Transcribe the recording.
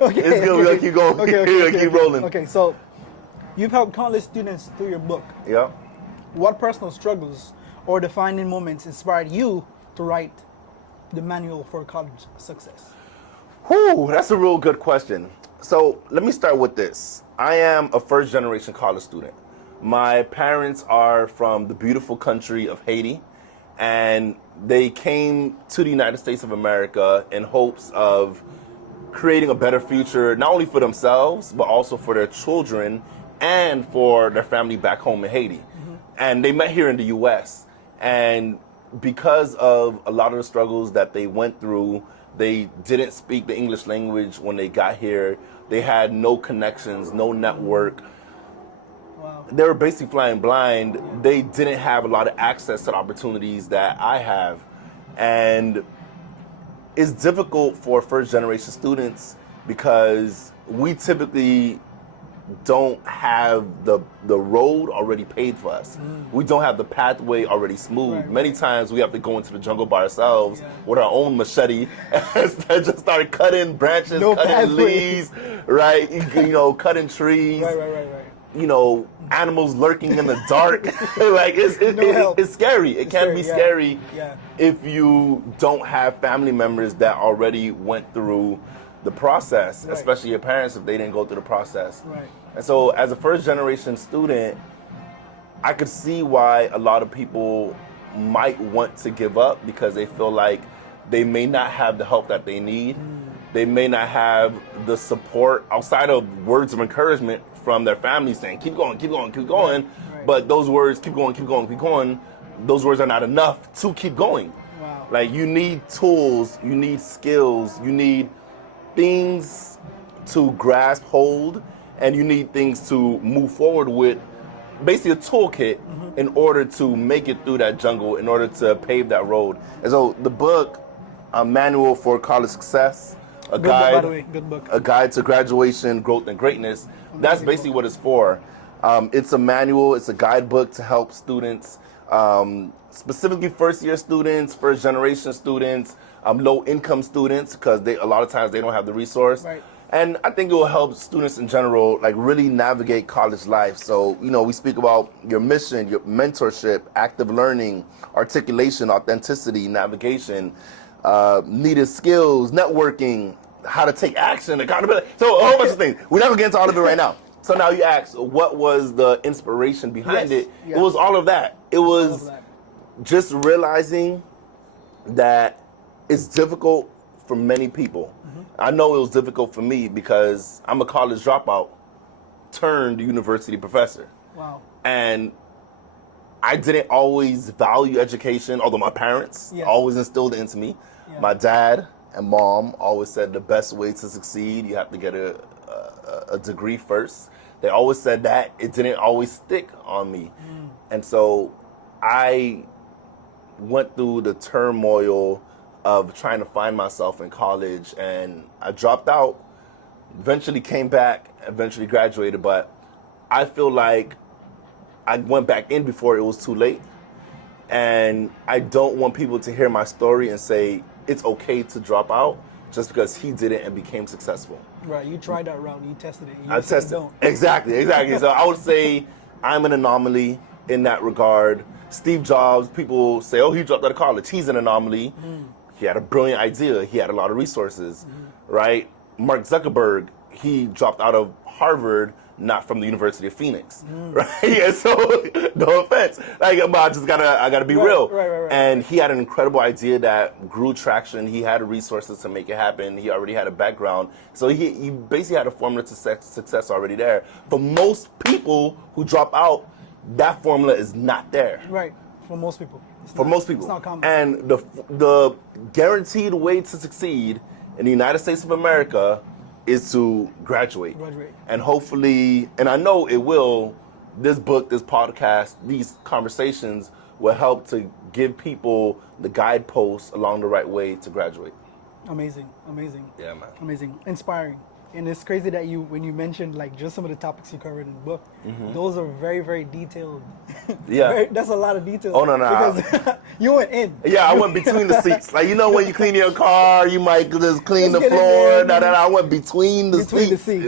Okay, It's good. We're gonna keep going. Okay, We're gonna keep rolling. Okay, so you've helped countless students through your book. Yep. What personal struggles or defining moments inspired you to write the manual for college success? Whew, that's a real good question. So let me start with this. I am a first generation college student. My parents are from the beautiful country of Haiti, and they came to the United States of America in hopes of creating a better future, not only for themselves, but also for their children and for their family back home in Haiti. And they met here in the US. And because of a lot of the struggles that they went through, they didn't speak the English language when they got here. They had no connections, no network. Wow. They were basically flying blind. They didn't have a lot of access to the opportunities that I have. And it's difficult for first generation students because we typically don't have the road already paved for us. We don't have the pathway already smooth. Right. Many times we have to go into the jungle by ourselves with our own machete and just start cutting branches, No cutting pathway. leaves, right? You know, cutting trees. Right. You know, animals lurking in the dark. Like it's scary. It can be scary if you don't have family members that already went through the process, especially your parents if they didn't go through the process. Right. And so as a first generation student, I could see why a lot of people might want to give up because they feel like they may not have the help that they need. They may not have the support outside of words of encouragement from their family saying, keep going, keep going, keep going. Right. But those words, keep going, keep going, keep going, those words are not enough to keep going. Wow. Like you need tools, you need skills, you need things to grasp hold, and you need things to move forward with, basically a toolkit in order to make it through that jungle, in order to pave that road. And so the book, A Manual for College Success, Good book, by the way. Good book. a guide to graduation, growth, and greatness. That's basically what it's for. It's a manual, it's a guidebook to help students, specifically first-year students, first-generation students, low-income students, because a lot of times they don't have the resource. Right. And I think it will help students in general, like really navigate college life. So, you know, we speak about your mission, your mentorship, active learning, articulation, authenticity, navigation, needed skills, networking, how to take action, accountability. So a whole bunch of things. We're not gonna get into all of it right now. So now you ask, what was the inspiration behind it? Yes. It was all of that. It was just realizing that it's difficult for many people. I know it was difficult for me because I'm a college dropout turned university professor. Wow. And I didn't always value education, although my parents always instilled it into me. Yeah. My dad and mom always said the best way to succeed, you have to get a degree first. They always said that. It didn't always stick on me. And so I went through the turmoil of trying to find myself in college, and I dropped out, eventually came back, eventually graduated, but I feel like I went back in before it was too late. And I don't want people to hear my story and say it's okay to drop out just because he did it and became successful. Right, you tried that route, you tested it. I tested it. Exactly. So I would say I'm an anomaly in that regard. Steve Jobs, people say, oh, he dropped out of college. He's an anomaly. He had a brilliant idea. He had a lot of resources, right? Mark Zuckerberg, he dropped out of Harvard, not from the University of Phoenix, right? And so, no offense, like, but I gotta be real. Right. And he had an incredible idea that grew traction. He had the resources to make it happen. He already had a background, so he basically had a formula to success already there. For most people who drop out, that formula is not there. Right, for most people. Most people. It's not common. And the guaranteed way to succeed in the United States of America is to graduate. And hopefully, and I know it will, this book, this podcast, these conversations will help to give people the guideposts along the right way to graduate. Amazing. Yeah, man. Amazing. Inspiring. And it's crazy that when you mentioned like just some of the topics you covered in the book, those are very, very detailed. Yeah. That's a lot of detail. Oh, no. Because you went in. Yeah, I went between the seats. Like, you know, when you clean your car, you might just clean Just the get in floor. there. I went between the Between the seats. seats.